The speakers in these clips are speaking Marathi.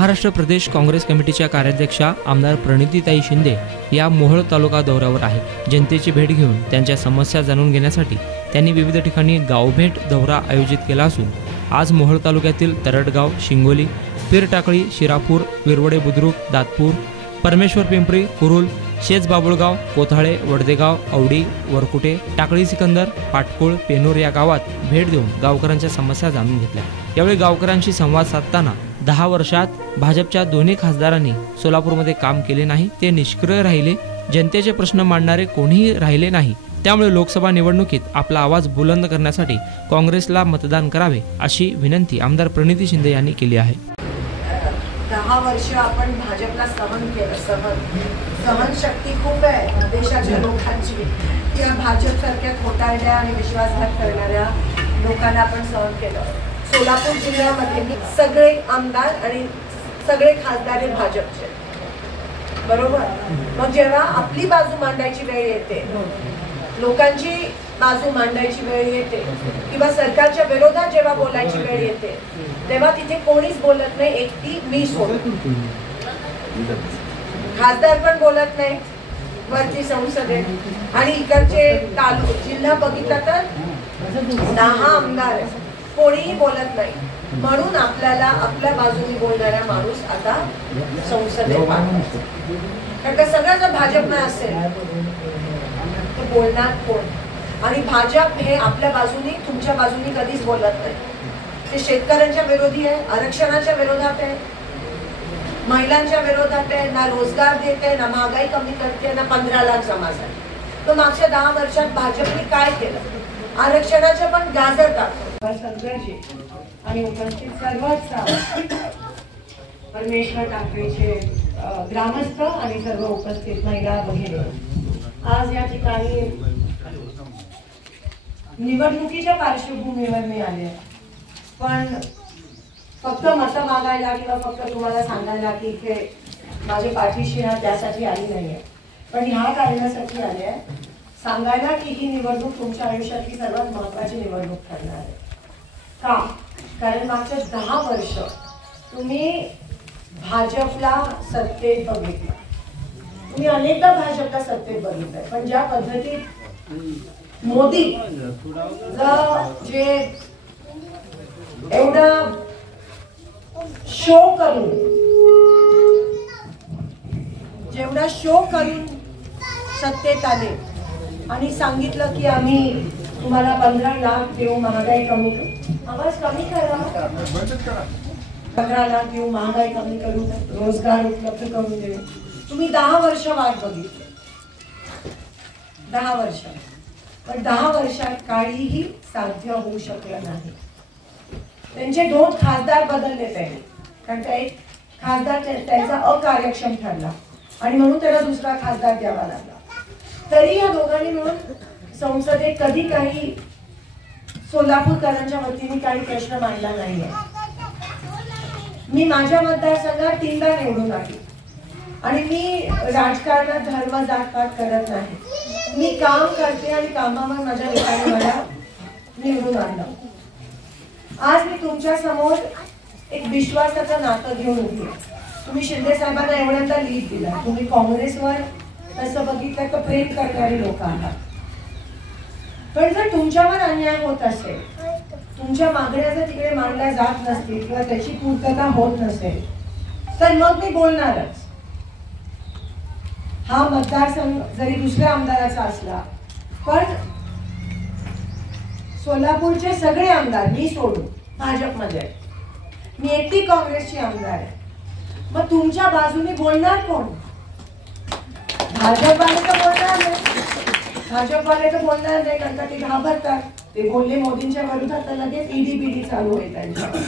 महाराष्ट्र प्रदेश काँग्रेस कमिटीच्या कार्याध्यक्षा आमदार प्रणितीताई शिंदे या मोहोळ तालुका दौऱ्यावर आहेत। जनतेची भेट घेऊन त्यांच्या समस्या जाणून घेण्यासाठी त्यांनी विविध ठिकाणी गावभेट दौरा आयोजित केला असून आज मोहोळ तालुक्यातील तरटगाव, शिंगोली, पीरटाकळी, शिरापूर, विरवडे बुद्रुक, दातपूर, परमेश्वर पिंपरी, कुरुल, शेज बाबुळगाव, कोथाळे, वडदेगाव, औडी, वरकुटे, टाकळी सिकंदर, पाटकुळ, पेनूर या गावात भेट देऊन गावकऱ्यांच्या समस्या जाणून घेतल्या। यावेळी गावकऱ्यांशी संवाद साधताना 10 वर्षात भाजपच्या दोन्ही खासदारांनी सोलापूरमध्ये काम केले नाही, ते निष्क्रिय राहिले, जनतेचे प्रश्न मांडणारे कोणीही राहिले नाही। त्यामुळे लोकसभा निवडणुकीत आपला आवाज बुलंद करण्यासाठी काँग्रेसला मतदान करावे अशी विनंती आमदार प्रणिती शिंदे यांनी केली आहे। 10 वर्ष आपण भाजपला सहन केलं, सहनशक्ती खूप आहे देशाच्या लोकांची। किंवा भाजपसारख्या खोटारड्या आणि विश्वासघात करणाऱ्या लोकांना आपण सहन केलं। सोलापूर जिल्ह्यामध्ये सगळे आमदार आणि सगळे खासदार हे भाजपचे, बरोबर। मग जेव्हा आपली बाजू मांडायची वेळ येते, लोकांची बाजू मांडायची वेळ येते किंवा सरकारच्या विरोधात जेव्हा बोलायची वेळ येते, तेव्हा तिथे कोणीच बोलत नाही, एकटी मी सोडून। खासदार पण बोलत नाही वरती संसदेत, आणि इकडचे जिल्हा बघितला तर 10 आमदार, कोणीही बोलत नाही। म्हणून आपल्याला आपल्या बाजूने बोलणारा माणूस आता संसदेत पाठवायचा, कारण का सगळं जर भाजप नाही असेल तर बोलणार कोण? आणि भाजप हे आपल्या बाजूने, तुमच्या बाजूने कधीच बोलत नाही। ते शेतकऱ्यांच्या विरोधी आहे, आरक्षणाच्या विरोधात आहे, महिलांच्या विरोधात आहे, ना रोजगार देते, ना महागाई कमी करते, ना 15 लाख समाज आहे। तर मागच्या 10 वर्षात भाजपने काय केलं? आरक्षणाच्या पण गाजर टाकतो सगळ्याचे आणि उपस्थित सर्वच परमेश्वर टाकळीचे ग्रामस्थ आणि सर्व उपस्थित महिला भगिनी, आज या ठिकाणी निवडणुकीच्या पार्श्वभूमीवर मी आले, पण फक्त मतं मागायला किंवा फक्त तुम्हाला सांगायला की इथे माझ्या पाठीशी ना त्यासाठी आली नाहीये, पण ह्या कारणासाठी आले आहे सांगायला की ही निवडणूक तुमच्या आयुष्यातली सर्वात महत्त्वाची निवडणूक ठरणार आहे। का? कारण मागच्या 10 वर्ष तुम्ही भाजपला सत्तेत बघितलं, तुम्ही अनेकदा भाजपला सत्तेत बघितलंय, पण ज्या पद्धतीत मोदी जे एवढा शो करून, जेवढा शो करून सत्तेत आले आणि सांगितलं की आम्ही तुम्हाला 15 लाख देऊ, महागाई कमी करू, आवाज कमी करा, 15 लाख देऊ, महागाई कमी करू, रोजगार उपलब्ध करून देऊ। तुम्ही 10 वर्ष वाट बघितली, 10 वर्ष, पण 10 वर्षात काहीही साध्य होऊ शकलं नाही। त्यांचे 2 खासदार बदलले त्यांनी, कारण त्या एक खासदार त्यांचा अकार्यक्षम ठरला आणि म्हणून त्याला दुसरा खासदार द्यावा लागला। तरी या दोघांनी मिळून संसदेत कधी काही सोलापूरकरांच्या वतीने काही प्रश्न मांडला नाहीये। मी माझ्या मतदारसंघात 3दा निवडून आली आणि मी राजकारणात धर्म जातपात करत नाही, मी काम करते आणि कामावर माझ्या लोकांनी मला निवडून आणलं। आज मी तुमच्या समोर एक विश्वासाचं नातं घेऊन उभी आहे। तुम्ही शिंदे साहेबांना एवढ्यांदा लीड दिला, तुम्ही काँग्रेसवर तसं बघितलं तर प्रेम करणारी लोक आहात, पण जर तुमच्यावर अन्याय होत असेल, तुमच्या मागण्या जर तिकडे मांडल्या जात नसतील किंवा त्याची पूर्तता होत नसेल, तर मग मी बोलणारच। हा मतदारसंघ जरी दुसऱ्या आमदाराचा असला, पण सोलापूरचे सगळे आमदार मी सोडून भाजपमध्ये, मी एकटी काँग्रेसची आमदार आहे। मग तुमच्या बाजूने बोलणार कोण? भाजपवाले तर बोलणार नाही, भाजपवाले तर बोलणार नाही, कारण ते घाबरतात। ते बोलले मोदींच्या विरोधात तर लगेच ईडी चालू होईल त्यांच्यावर,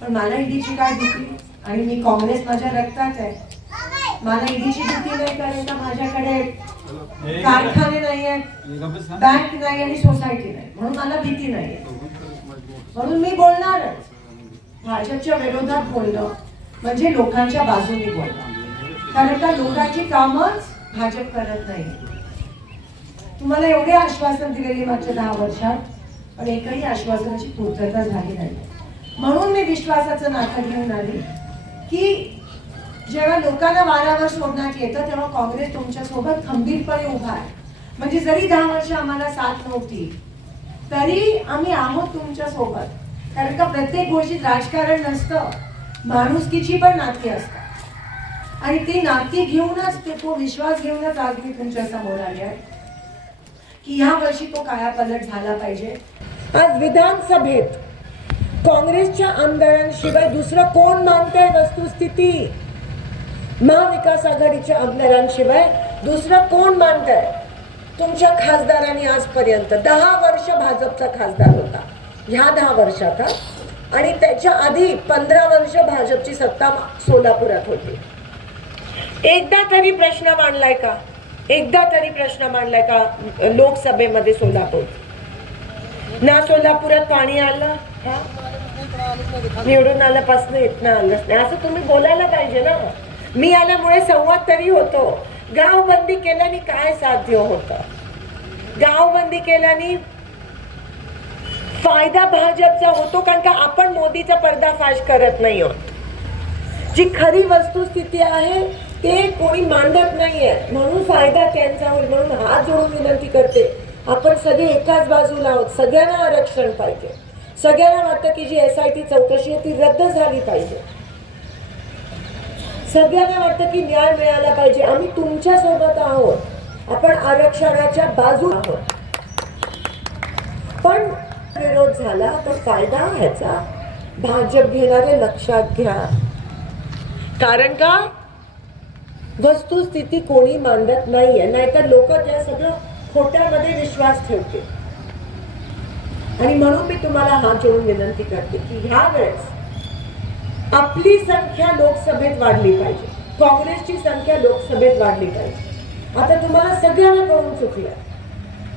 पण मला ईडीची काय भीती? आणि मी काँग्रेस माझ्या रक्तात आहे, मला ईडीची भीती नाही, कारण का माझ्याकडे कारखाने नाही आहेत, बँक नाही आणि सोसायटी नाही, म्हणून मला भीती नाही। म्हणून मी बोलणारच। भाजपच्या विरोधात बोलणं म्हणजे लोकांच्या बाजूने बोलणं, कारण का लोकांची कामच भाजप करत नाही। तुम्हाला एवढे आश्वासन दिलेले मागच्या 10 वर्षात, पण एकही आश्वासनाची पूर्तता झाली नाही। म्हणून मी विश्वासाचं नातं घेऊन आली की जेव्हा लोकांना वाऱ्यावर सोडण्यात येतं तेव्हा काँग्रेस तुमच्या सोबत खंबीरपणे उभा आहे. म्हणजे जरी 10 वर्ष आम्हाला साथ नव्हती तरी आम्ही आहोत तुमच्या सोबत. कारण का प्रत्येक गोष्टीत राजकारण नसतं, माणुसकीची पण नाती असतात आणि ती नाती घेऊनच तो विश्वास घेऊनच आज मी तुमच्या समोर आले आहे की ह्या वर्षी तो कायापालट झाला पाहिजे. आज विधानसभेत काँग्रेसच्या आमदारांशिवाय दुसरं कोण मानतंय वस्तुस्थिती? महाविकास आघाडीच्या आमदारांशिवाय दुसरं कोण मानतंय? तुमच्या खासदारांनी आजपर्यंत 10 वर्ष भाजपचा खासदार होता, ह्या 10 वर्षात, आणि त्याच्या आधी 15 वर्ष भाजपची सत्ता सोलापुरात होती. एकदा तरी प्रश्न मांडलाय का? एकदा तरी प्रश्न मांडलाय का लोकसभेमध्ये सोलापूर? ना सोलापुरात पाणी आलं, निवडून आल्यापासून इथनं आलंच नाही, असं तुम्ही बोलायला पाहिजे ना. मी आल्यामुळे संवाद तरी होतो. गावबंदी केल्याने काय साध्य होतं? गावबंदी केल्याने फायदा भाजपचा होतो, कारण का आपण मोदीचा पर्दाफाश करत नाही आहोत. जी खरी वस्तुस्थिती आहे ते कोणी मांडत नाहीये, म्हणून फायदा त्यांचा होईल. म्हणून हात जोडून विनंती करते, आपण सगळे एकाच बाजूला आहोत. सगळ्यांना आरक्षण पाहिजे. सगळ्यांना वाटतं की जी SIT चौकशी आहे ती रद्द झाली पाहिजे. सगळ्यांना वाटतं की न्याय मिळाला पाहिजे. आम्ही तुमच्या सोबत आहोत. आपण आरक्षणाच्या बाजूला आहोत. पण विरोध झाला तर फायदा ह्याचा भाजप घेणारे लक्षात घ्या. कारण का वस्तुस्थिती कोणी मांडत नाहीये, नाहीतर लोक त्या सगळं खोट्यामध्ये विश्वास ठेवते. आणि म्हणून मी तुम्हाला हात जोडून विनंती करते की ह्या वेळेस आपली संख्या लोकसभेत वाढली पाहिजे, काँग्रेसची संख्या लोकसभेत वाढली पाहिजे. आता तुम्हाला सगळ्यांना कळून चुकलं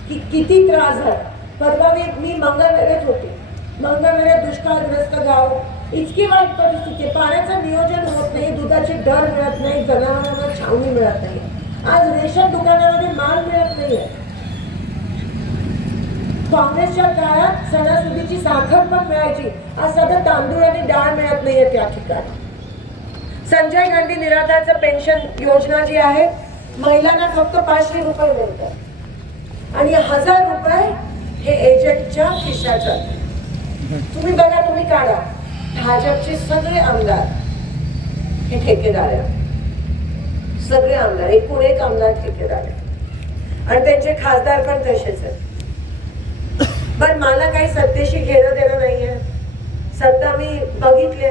की किती त्रास झाला. परवा मी मंगळवेढ्यात होते. मंगळवेढ्यात दुष्काळग्रस्त गाव, इतकी वाईट परिस्थिती आहे, पाण्याचं नियोजन होत नाही, दुधाची दर मिळत नाही, जनावरांना छावणी मिळत नाही. आज रेशन दुकानामध्ये माल मिळत नाहीये. काँग्रेसच्या काळात सणासुदीची साखर पण मिळायची, आज सध्या तांदूळ आणि डाळ मिळत नाहीये त्या ठिकाणी. संजय गांधी निराधारचं पेन्शन योजना जी आहे, महिलांना फक्त 500 रुपये मिळतात आणि 1000 रुपये हे एजंटच्या खिशात. तुम्ही बघा, तुम्ही काढा, भाजपचे सगळे आमदार हे ठेकेदार आहेत. सगळे आमदार, एकूण एक आमदार ठेकेदार आहेत आणि त्यांचे खासदार पण तसेच आहेत. पण मला काही सत्तेशी घेणं देणं नाहीये. सत्ता मी बघितले,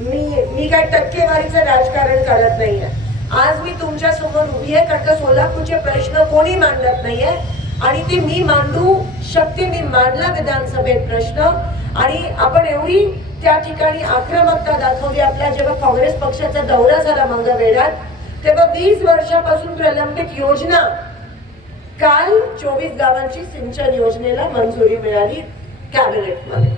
मी काय टक्केवारीचं राजकारण करत नाहीये. आज मी तुमच्या समोर उभी आहे कारण का सोलापूरचे प्रश्न कोणी मांडत नाहीये आणि ते मी मांडू शकते. मी मांडला विधानसभेत प्रश्न आणि आपण एवढी त्या ठिकाणी आक्रमकता दाखवली. आपला जेव्हा काँग्रेस पक्षाचा दौरा झाला मंगळवेढ्यात, तेव्हा 20 वर्षापासून प्रलंबित योजना, काल 24 गावांची सिंचन योजनेला मंजुरी मिळाली कॅबिनेटमध्ये.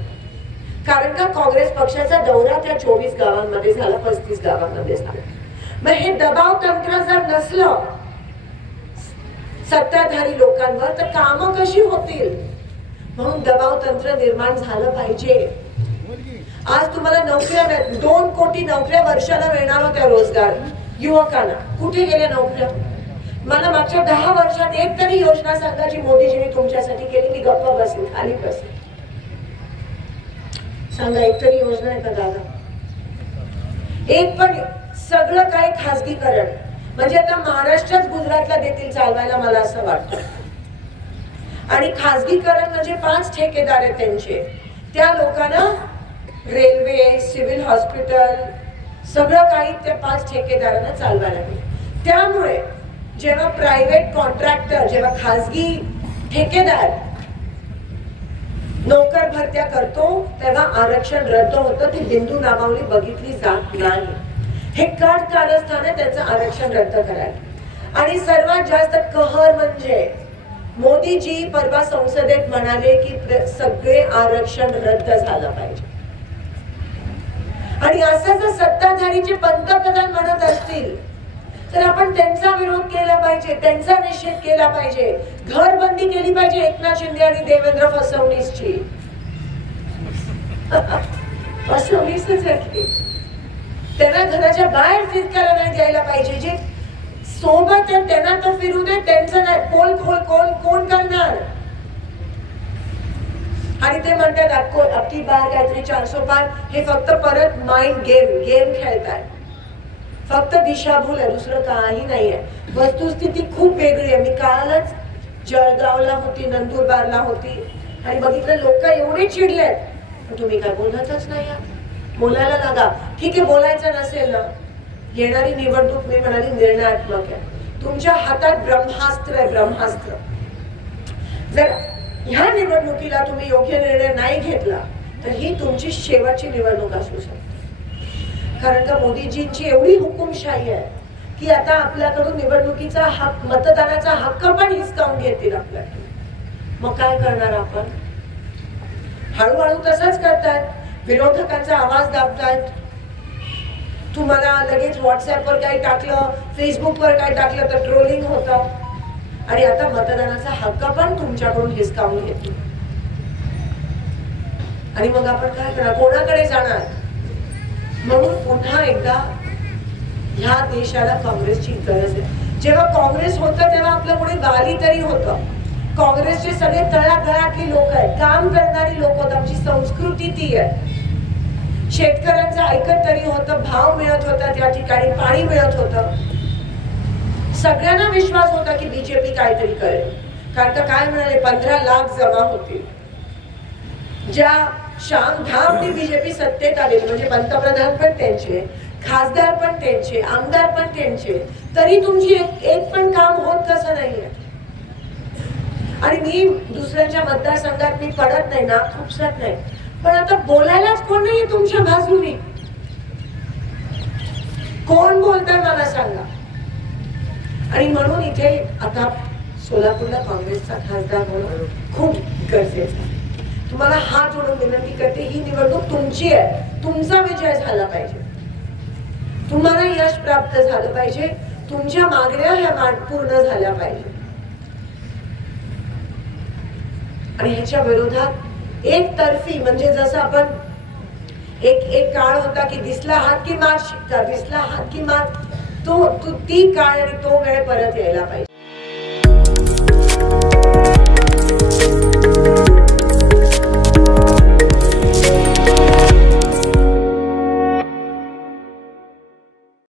कारण का काँग्रेस पक्षाचा दौरा त्या 24 गावांमध्ये झाला, 35 गावांमध्ये झाला. मग हे दबाव तंत्र जर नसलं सत्ताधारी लोकांवर तर कामं कशी होतील? म्हणून दबाव तंत्र निर्माण झालं पाहिजे. आज तुम्हाला नोकऱ्या, 2 कोटी नोकऱ्या वर्षाला मिळणार होत्या रोजगार युवकांना, कुठे गेल्या नोकऱ्या? मला मागच्या 10 वर्षात एक तरी योजना सांगा जी मोदीजींनी तुमच्यासाठी केली. मी गप्पा बसली, खाली बसली. सांगा, एक तरी योजना आहे का दादा? एक पण. सगळं काही खासगीकरण. म्हणजे आता महाराष्ट्रच गुजरातला देतील चालवायला, मला असं वाटतं. आणि खासगीकरण म्हणजे 5 ठेकेदार आहेत त्यांचे. त्या लोकांना रेल्वे, सिव्हिल हॉस्पिटल, सगळं काही त्या 5 ठेकेदारांना चालवायला लागेल. त्यामुळे जेव्हा प्रायव्हेट कॉन्ट्रॅक्टर, जेव्हा खासगी ठेकेदार नोकर भरत्या करतो तेव्हा आरक्षण रद्द होतं. ती बिंदू नामावली बघितली जात नाही. हे काट कारस्थान आहे त्याचं आरक्षण रद्द करायला. आणि सर्वात जास्त कहर म्हणजे मोदीजी परवा संसदेत म्हणाले की सगळे आरक्षण रद्द झालं पाहिजे. आणि असं जर सत्ताधारीचे पंतप्रधान म्हणत असतील तर आपण त्यांचा विरोध केला पाहिजे, त्यांचा निषेध केला पाहिजे. घरबंदी केली पाहिजे एकनाथ शिंदे आणि देवेंद्र फडणवीसची. फडणवीसच त्यांना घराच्या बाहेर फिरकायला नाही द्यायला पाहिजे. जे सोबत आहे त्यांना तर फिरू दे, त्यांचं नाही. पोल खोल कोण करणार? आणि ते म्हणतात अक्की बार काहीतरी 400 पार. हे फक्त परत माइंड गेम खेळताय. फक्त दिशाभूल आहे, दुसरं काही नाहीये. वस्तुस्थिती खूप वेगळी आहे. मी कालच जळगावला होती, नंदुरबारला होती आणि बघितलं लोक एवढे चिडलेत. तुम्ही काय बोलतच नाही. बोलायला लागा. ठीक आहे, बोलायचं नसेल ना, येणारी निवडणूक मी म्हणाली निर्णयात्मक आहे. तुमच्या हातात ब्रह्मास्त्र आहे, ब्रह्मास्त्र. जर ह्या निवडणुकीला तुम्ही योग्य निर्णय नाही घेतला तर ही तुमची शेवटची निवडणूक असू शकते. कारण का मोदीजींची एवढी हुकुमशाही आहे की आता आपल्याकडून निवडणुकीचा हक्क, मतदानाचा हक्क पण हिसकावून घेतील आपल्याकडून. मग काय करणार आपण? हळूहळू तसंच करतात. विरोधकांचा आवाज दाबतायत. तुम्हाला लगेच व्हॉट्सअपवर काही टाकलं, फेसबुकवर काय टाकलं तर ट्रोलिंग होतं. आणि आता मतदानाचा हक्क पण तुमच्याकडून हिसकावून घेतो. आणि मग आपण काय करणार? कोणाकडे जाणार? म्हणून पुन्हा एकदा ह्या देशाला काँग्रेसची गरज आहे. जेव्हा काँग्रेस होतं तेव्हा आपलं कोणी गाली तरी होतं. काँग्रेसचे सगळे तळागाळातली लोक आहेत, काम करणारी लोक होत. आमची संस्कृती ती आहे. शेतकऱ्यांचं ऐकत तरी होतं, भाव मिळत होता, त्या ठिकाणी पाणी मिळत होतं. सगळ्यांना विश्वास होता की बीजेपी काहीतरी करेल. कारण का काय म्हणाले, 15 लाख जमा होतील. ज्या शामधामने बीजेपी सत्तेत आलेली, म्हणजे पंतप्रधान पण त्यांचे, खासदार पण त्यांचे, आमदार पण त्यांचे, तरी तुमची एक पण काम होत कसं नाहीये. आणि मी दुसऱ्यांच्या मतदारसंघात मी पडत नाही ना, खुपसत नाही, पण आता बोलायलाच कोण नाहीये तुमच्या बाजूने. कोण बोलतंय मला सांगा. आणि म्हणून इथे आता सोलापूरला काँग्रेसचा खासदार होणं खूप गरजेचं आहे. तुम्हाला हात जोडून विनंती करते, ही निवडणूक तुमची आहे. तुमचा विजय झाला पाहिजे. तुम्हाला यश प्राप्त झालं पाहिजे. तुमच्या मागण्या ह्या पूर्ण झाल्या पाहिजे. आणि ह्याच्या विरोधात एकतर्फी, म्हणजे जसं आपण एक काळ होता की दिसला हात की मार शिक्का, दिसला हात की मार, ती काळ आणि तो वेळ परत यायला पाहिजे.